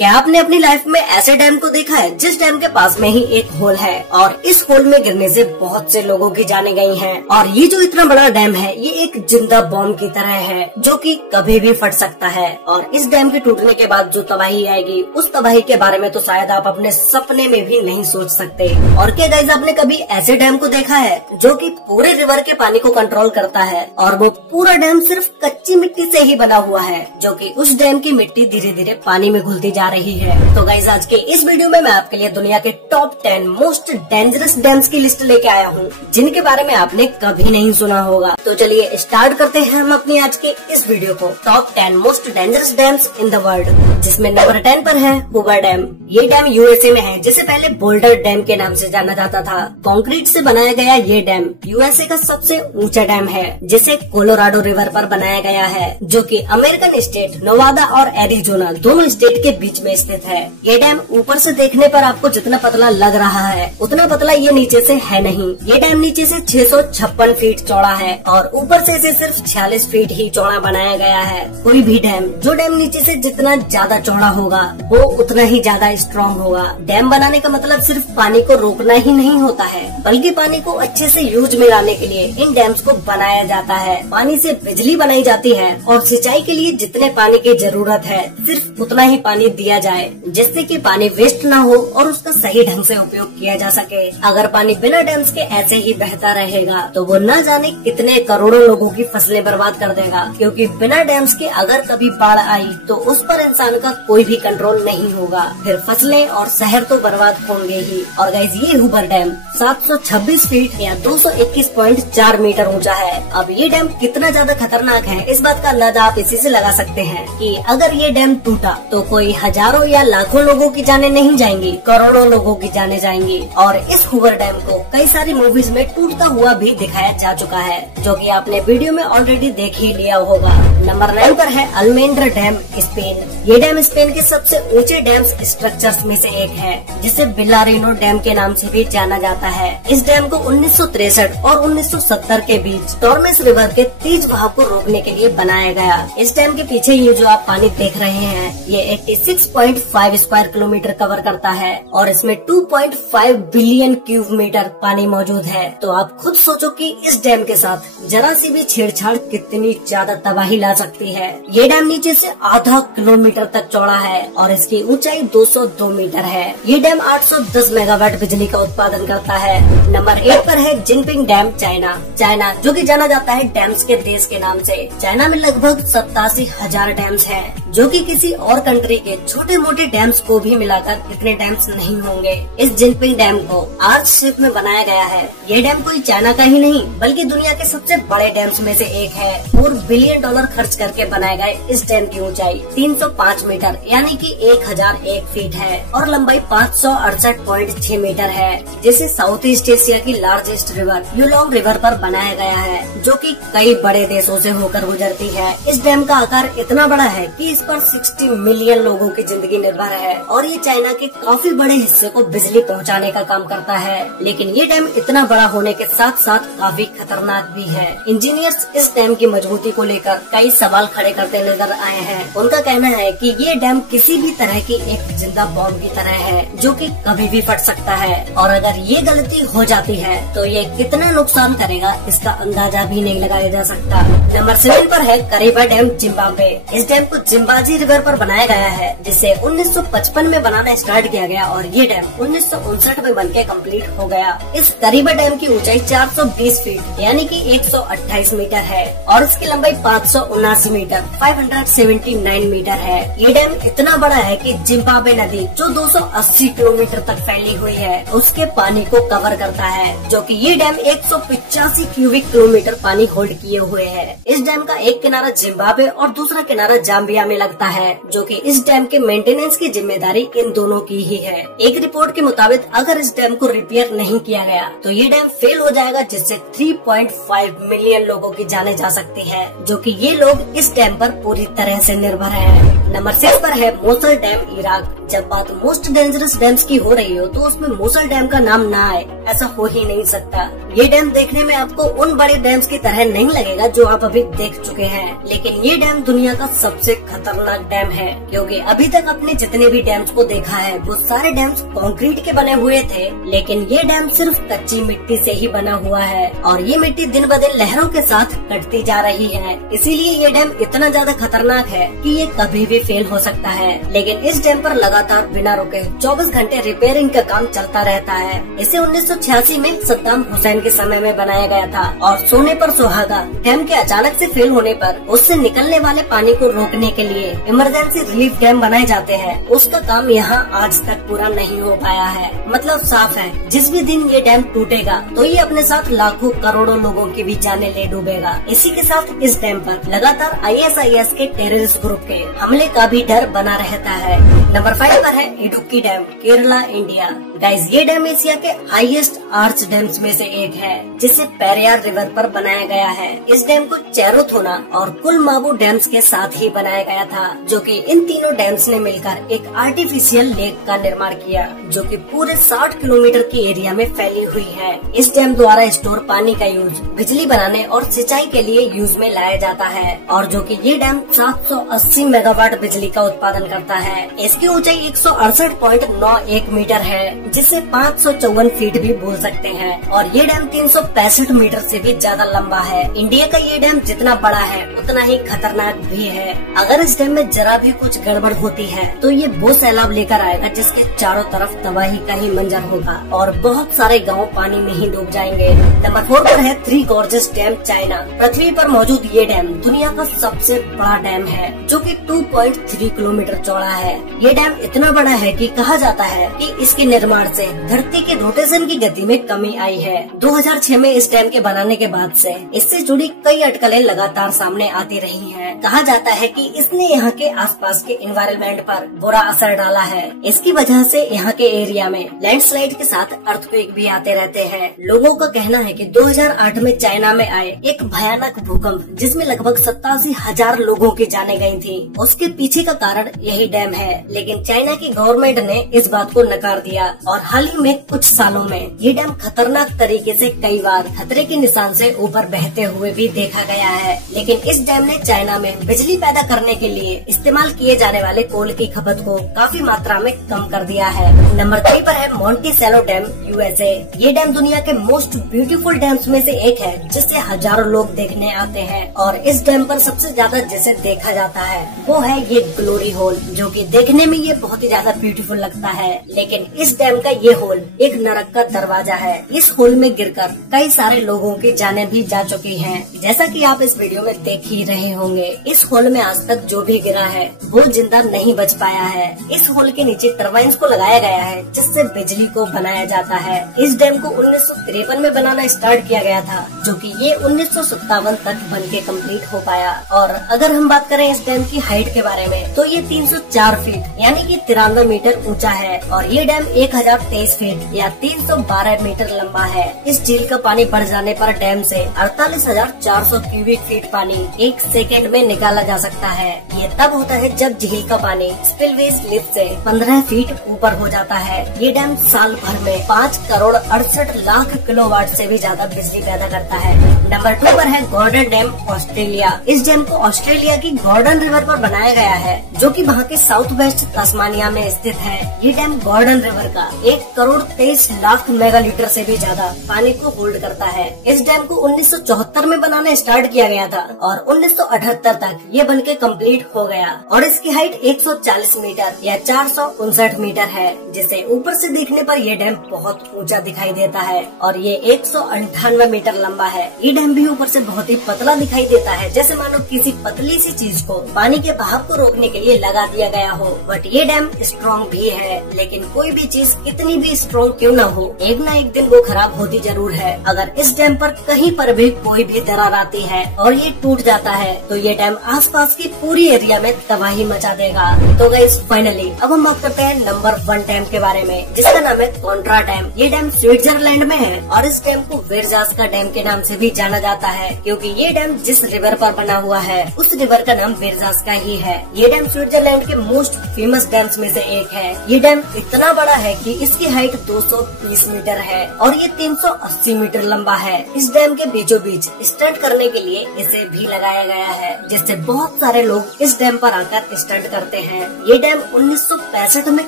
क्या आपने अपनी लाइफ में ऐसे डैम को देखा है जिस डैम के पास में ही एक होल है और इस होल में गिरने से बहुत से लोगों की जाने गई हैं और ये जो इतना बड़ा डैम है ये एक जिंदा बॉम्ब की तरह है जो कि कभी भी फट सकता है और इस डैम के टूटने के बाद जो तबाही आएगी उस तबाही के बारे में तो शायद आप अपने सपने में भी नहीं सोच सकते। और क्या गाइस आपने कभी ऐसे डैम को देखा है जो कि पूरे रिवर के पानी को कंट्रोल करता है और वो पूरा डैम सिर्फ कच्ची मिट्टी से ही बना हुआ है जो कि उस डैम की मिट्टी धीरे धीरे पानी में घुलती जा रही है। तो गाइस आज के इस वीडियो में मैं आपके लिए दुनिया के टॉप 10 मोस्ट डेंजरस डैम्स की लिस्ट लेके आया हूँ जिनके बारे में आपने कभी नहीं सुना होगा। तो चलिए स्टार्ट करते हैं हम अपनी आज के इस वीडियो को। Top 10 most dangerous dams in the world, जिसमें नंबर 10 पर है हूवर डैम। ये डैम यूएसए में है जिसे पहले बोल्डर डैम के नाम से जाना जाता था। कंक्रीट से बनाया गया ये डैम यूएसए का सबसे ऊंचा डैम है जिसे कोलोराडो रिवर पर बनाया गया है जो कि अमेरिकन स्टेट नोवादा और एरिजोना दोनों स्टेट के बीच में स्थित है। ये डैम ऊपर से देखने पर आपको जितना पतला लग रहा है उतना पतला ये नीचे से है नहीं। ये डैम नीचे से 656 फीट चौड़ा है और ऊपर से इसे सिर्फ 46 फीट ही चौड़ा बनाया गया है। कोई भी डैम जो डैम नीचे से जितना ज्यादा चौड़ा होगा वो उतना ही ज्यादा स्ट्रॉन्ग होगा। डैम बनाने का मतलब सिर्फ पानी को रोकना ही नहीं होता है बल्कि पानी को अच्छे से यूज में लाने के लिए इन डैम्स को बनाया जाता है। पानी से बिजली बनाई जाती है और सिंचाई के लिए जितने पानी की जरूरत है सिर्फ उतना ही पानी दिया जाए जिससे कि पानी वेस्ट ना हो और उसका सही ढंग से उपयोग किया जा सके। अगर पानी बिना डैम्स के ऐसे ही बहता रहेगा तो वो न जाने कितने करोड़ों लोगों की फसलें बर्बाद कर देगा, क्योंकि बिना डैम्स के अगर कभी बाढ़ आई तो उस पर इंसान का कोई भी कंट्रोल नहीं होगा, फिर फसलें और शहर तो बर्बाद होंगे ही। और गाइस ये हूवर डैम 726 फीट या 221.4 मीटर ऊंचा है। अब ये डैम कितना ज्यादा खतरनाक है इस बात का अंदाजा आप इसी से लगा सकते हैं कि अगर ये डैम टूटा तो कोई हजारों या लाखों लोगों की जाने नहीं जाएंगी, करोड़ों लोगों की जाने जाएंगी। और इस हूवर डैम को कई सारी मूवीज में टूटता हुआ भी दिखाया जा चुका है जो कि आपने वीडियो में ऑलरेडी देख ही लिया होगा। नंबर 9 पर है अल्मेंड्रा डैम, स्पेन। ये डैम स्पेन के सबसे ऊंचे डैम स्ट्रक्चर्स में से एक है जिसे बिलारिनो डैम के नाम से भी जाना जाता है। इस डैम को 1963 और 1970 के बीच टॉर्मेस रिवर के तेज बहाव को रोकने के लिए बनाया गया। इस डैम के पीछे ये जो आप पानी देख रहे हैं ये 86.5 स्क्वायर किलोमीटर कवर करता है और इसमें 2.5 बिलियन क्यूब मीटर पानी मौजूद है। तो आप खुद सोचो कि इस डैम के साथ जरा सी भी छेड़छाड़ कितनी ज्यादा तबाही ला सकती है। ये डैम नीचे से आधा किलोमीटर तक चौड़ा है और इसकी ऊंचाई 202 मीटर है। ये डैम 810 मेगावाट बिजली का उत्पादन करता है। नंबर 8 पर है जिनपिंग डैम, चाइना जो कि जाना जाता है डैम्स के देश के नाम से। चाइना में लगभग 87,000 डैम्स हैं जो कि किसी और कंट्री के छोटे मोटे डैम्स को भी मिलाकर इतने डैम्स नहीं होंगे। इस जिनपिंग डैम को आर्च शेप में बनाया गया है। ये डैम कोई चाइना का ही नहीं बल्कि दुनिया के सबसे बड़े डैम्स में से एक है। $4 बिलियन खर्च करके बनाए गए इस डैम की ऊंचाई 305 मीटर यानी कि 1001 फीट है और लंबाई 568.6 मीटर है, जिसे साउथ ईस्ट एशिया की लार्जेस्ट रिवर यूलोंग रिवर पर बनाया गया है जो कि कई बड़े देशों से होकर गुजरती है। इस डैम का आकार इतना बड़ा है कि इस पर 60 मिलियन लोगों की जिंदगी निर्भर है और ये चाइना के काफी बड़े हिस्से को बिजली पहुंचाने का काम करता है। लेकिन ये डैम इतना बड़ा होने के साथ साथ काफी खतरनाक भी है। इंजीनियर्स इस डैम की मजबूती को लेकर कई सवाल खड़े करते नजर आए हैं। उनका कहना है कि ये डैम किसी भी तरह की एक जिंदा बॉम्ब की तरह है जो कि कभी भी फट सकता है और अगर ये गलती हो जाती है तो ये कितना नुकसान करेगा इसका अंदाजा भी नहीं लगाया जा सकता। नंबर 7 पर है करीबा डैम, जिम्बाब्वे। इस डैम को जिम्बाजी रिवर पर बनाया गया है जिसे 1955 में बनाना स्टार्ट किया गया और ये डैम 1959 में बनके कंप्लीट हो गया। इस करीबा डैम की ऊंचाई 420 फीट यानी कि 128 मीटर है और इसकी लंबाई 579 मीटर 579 मीटर है। ये डैम इतना बड़ा है कि जिम्बाब्वे नदी जो 280 किलोमीटर तक फैली हुई है उसके पानी को कवर करता है, जो कि ये डैम 185 क्यूबिक किलोमीटर पानी होल्ड किए हुए है। इस डैम का एक किनारा जिम्बाब्वे और दूसरा किनारा जाम्बिया में लगता है, जो कि इस डैम के मेंटेनेंस की जिम्मेदारी इन दोनों की ही है। एक रिपोर्ट के मुताबिक अगर इस डैम को रिपेयर नहीं किया गया तो ये डैम फेल हो जाएगा जिससे 3.5 मिलियन लोगों की जाने जा सकती है, जो कि ये लोग इस डैम पर पूरी तरह से निर्भर है। नंबर 6 पर है मोसल डैम, इराक। जब बात मोस्ट डेंजरस डैम्स की हो रही हो तो उसमें मूसल डैम का नाम ना आए, ऐसा हो ही नहीं सकता। ये डैम देखने में आपको उन बड़े डैम्स की तरह नहीं लगेगा जो आप अभी देख चुके हैं, लेकिन ये डैम दुनिया का सबसे खतरनाक डैम है, क्योंकि अभी तक आपने जितने भी डैम्स को देखा है वो सारे डैम्स कंक्रीट के बने हुए थे, लेकिन ये डैम सिर्फ कच्ची मिट्टी से ही बना हुआ है और ये मिट्टी दिन ब दिन लहरों के साथ कटती जा रही है। इसीलिए ये डैम इतना ज्यादा खतरनाक है कि ये कभी भी फेल हो सकता है। लेकिन इस डैम पर लगातार बिना रुके 24 घंटे रिपेयरिंग का काम चलता रहता है। इसे 1986 में सद्दाम हुसैन के समय में बनाया गया था और सोने पर सुहागा डैम के अचानक से फेल होने पर उससे निकलने वाले पानी को रोकने के लिए इमरजेंसी रिलीफ डैम बनाए जाते हैं। उसका काम यहाँ आज तक पूरा नहीं हो पाया है। मतलब साफ है, जिस भी दिन ये डैम टूटेगा तो ये अपने साथ लाखों करोड़ों लोगों की भी जाने ले डूबेगा। इसी के साथ इस डैम पर लगातार ISIS के टेररिस्ट ग्रुप के हमले का भी डर बना रहता है। नंबर 5 पर है Idukki dam, Kerala, India. Guys, ये डैम एशिया के हाईएस्ट आर्च डैम्स में से एक है, जिसे पेरियार रिवर पर बनाया गया है। इस डैम को चेरोथोना और कुलमाबू डैम्स के साथ ही बनाया गया था, जो कि इन तीनों डैम्स ने मिलकर एक आर्टिफिशियल लेक का निर्माण किया, जो कि पूरे 60 किलोमीटर की एरिया में फैली हुई है। इस डैम द्वारा स्टोर पानी का यूज बिजली बनाने और सिंचाई के लिए यूज में लाया जाता है, और जो कि ये डैम 780 मेगावाट बिजली का उत्पादन करता है। इसकी ऊंचाई 168.91 मीटर है, जिसे 554 फीट भी बोल सकते हैं, और ये डैम 365 मीटर से भी ज्यादा लंबा है। इंडिया का ये डैम जितना बड़ा है उतना ही खतरनाक भी है। अगर इस डैम में जरा भी कुछ गड़बड़ होती है तो ये वो सैलाब लेकर आएगा जिसके चारों तरफ तबाही का ही मंजर होगा और बहुत सारे गांव पानी में ही डूब जाएंगे। नंबर 4 पर है थ्री गॉर्जेस डैम, चाइना। पृथ्वी पर मौजूद ये डैम दुनिया का सबसे बड़ा डैम है, जो कि 2.3 किलोमीटर चौड़ा है। ये डैम इतना बड़ा है कि कहा जाता है कि इसके निर्माण से धरती के रोटेशन की गति में कमी आई है। 2006 में इस डैम के बनाने के बाद से इससे जुड़ी कई अटकलें लगातार सामने आती रही हैं। कहा जाता है कि इसने यहाँ के आसपास के एनवायरनमेंट पर बुरा असर डाला है। इसकी वजह से यहाँ के एरिया में लैंडस्लाइड के साथ अर्थक्वेक भी आते रहते हैं। लोगों का कहना है कि 2008 में चाइना में आए एक भयानक भूकंप, जिसमें लगभग 87,000 लोगों की जानें गई थी, उसके पीछे का कारण यही डैम है। लेकिन चाइना की गवर्नमेंट ने इस बात को नकार दिया और हाल ही में कुछ सालों में ये डैम खतरनाक तरीके से कई बार खतरे के निशान से ऊपर बहते हुए भी देखा गया है। लेकिन इस डैम ने चाइना में बिजली पैदा करने के लिए इस्तेमाल किए जाने वाले कोल की खपत को काफी मात्रा में कम कर दिया है। नंबर 3 पर है मोंटिसेलो डैम, USA। ये डैम दुनिया के मोस्ट ब्यूटीफुल डैम्स में से एक है, जिसे हजारों लोग देखने आते हैं, और इस डैम पर सबसे ज्यादा जिसे देखा जाता है वो है ये ग्लोरी होल, जो कि देखने में ये बहुत ही ज्यादा ब्यूटीफुल लगता है। लेकिन इस डैम का ये होल एक नरक का दरवाजा है। इस होल में गिरकर कई सारे लोगों की जानें भी जा चुकी हैं। जैसा कि आप इस वीडियो में देख ही रहे होंगे, इस होल में आज तक जो भी गिरा है वो जिंदा नहीं बच पाया है। इस होल के नीचे टरबाइन्स को लगाया गया है, जिससे बिजली को बनाया जाता है। इस डैम को 1953 में बनाना स्टार्ट किया गया था, जो कि ये 1957 तक बनके कंप्लीट हो पाया। और अगर हम बात करें इस डैम की हाइट के बारे में, तो ये 304 फीट यानी कि 93 मीटर ऊंचा है, और ये डैम 1023 फीट या 312 मीटर लंबा है। इस झील का पानी बढ़ जाने पर डैम से 48,400 क्यूबिक फीट पानी 1 सेकेंड में निकाला जा सकता है। ये तब होता है जब झील का पानी स्पिलवेज लिफ्ट से 15 फीट ऊपर हो जाता है। ये डैम साल भर में 5 करोड़ 68 लाख किलोवाट से भी ज्यादा बिजली पैदा करता है। नंबर 2 पर है गॉर्डन डैम, ऑस्ट्रेलिया। इस डैम को ऑस्ट्रेलिया की गॉर्डन रिवर पर बनाया गया है, जो कि वहाँ के साउथ वेस्ट तस्मानिया में स्थित है। ये डैम गॉर्डन रिवर का 1 करोड़ 23 लाख मेगालीटर से भी ज्यादा पानी को होल्ड करता है। इस डैम को 1974 में बनाना स्टार्ट किया गया था और 1978 तक ये बनके कंप्लीट हो गया, और इसकी हाइट 140 मीटर या 459 मीटर है, जिसे ऊपर से देखने पर ये डैम बहुत ऊंचा दिखाई देता है, और ये 198 मीटर लंबा है। ये डैम भी ऊपर से बहुत ही पतला दिखाई देता है, जैसे मानो किसी पतली सी चीज को पानी के बहाव को रोकने के लिए लगा दिया गया हो। बट ये डैम स्ट्रॉन्ग भी है, लेकिन कोई भी चीज कितनी भी स्ट्रॉन्ग क्यों न हो, एक न एक दिन वो खराब होती जरूर है। अगर इस डैम पर कहीं पर भी कोई भी दरार आती है और ये टूट जाता है, तो ये डैम आसपास की पूरी एरिया में तबाही मचा देगा। तो गाइस, फाइनली अब हम बात करते हैं नंबर 1 डैम के बारे में, जिसका नाम है कोंट्रा डैम। ये डैम स्विट्जरलैंड में है, और इस डैम को वेरजास्का डैम के नाम से भी जाना जाता है, क्योंकि ये डैम जिस रिवर पर बना हुआ है उस रिवर का नाम वेरजास्का ही है। ये डैम स्विट्जरलैंड के मोस्ट फेमस डैम डैम्स में से एक है। ये डैम इतना बड़ा है कि इसकी हाइट 220 मीटर है और ये 380 मीटर लंबा है। इस डैम के बीचों बीच स्टंट करने के लिए इसे भी लगाया गया है, जिससे बहुत सारे लोग इस डैम पर आकर स्टंट करते हैं। ये डैम 1965 में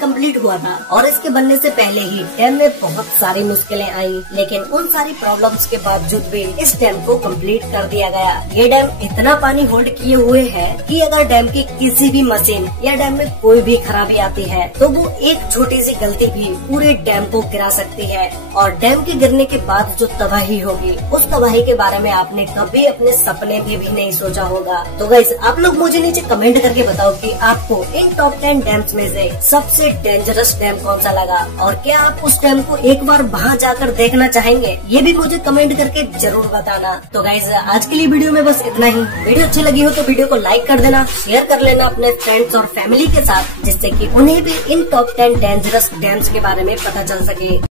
कंप्लीट हुआ था और इसके बनने से पहले ही डैम में बहुत सारी मुश्किलें आई, लेकिन उन सारी प्रॉब्लम्स के बावजूद भी इस डैम को कंप्लीट कर दिया गया। ये डैम इतना पानी होल्ड किए हुए है कि अगर डैम की किसी भी मशीन या डैम में कोई भी खराबी आती है तो वो एक छोटी सी गलती भी पूरे डैम को गिरा सकती है। और डैम के गिरने के बाद जो तबाही होगी, उस तबाही के बारे में आपने कभी अपने सपने में भी नहीं सोचा होगा। तो गाइस, आप लोग मुझे नीचे कमेंट करके बताओ कि आपको इन टॉप 10 डैम्स में से सबसे डेंजरस डैम कौन सा लगा, और क्या आप उस डैम को एक बार वहाँ जाकर देखना चाहेंगे, ये भी मुझे कमेंट करके जरूर बताना। तो गाइस, आज के लिए वीडियो में बस इतना ही। वीडियो अच्छी लगी हो तो वीडियो को लाइक कर देना, शेयर कर लेना अपने फ्रेंड्स और फैमिली के साथ, जिससे कि उन्हें भी इन टॉप 10 डेंजरस डैम्स के बारे में पता चल सके।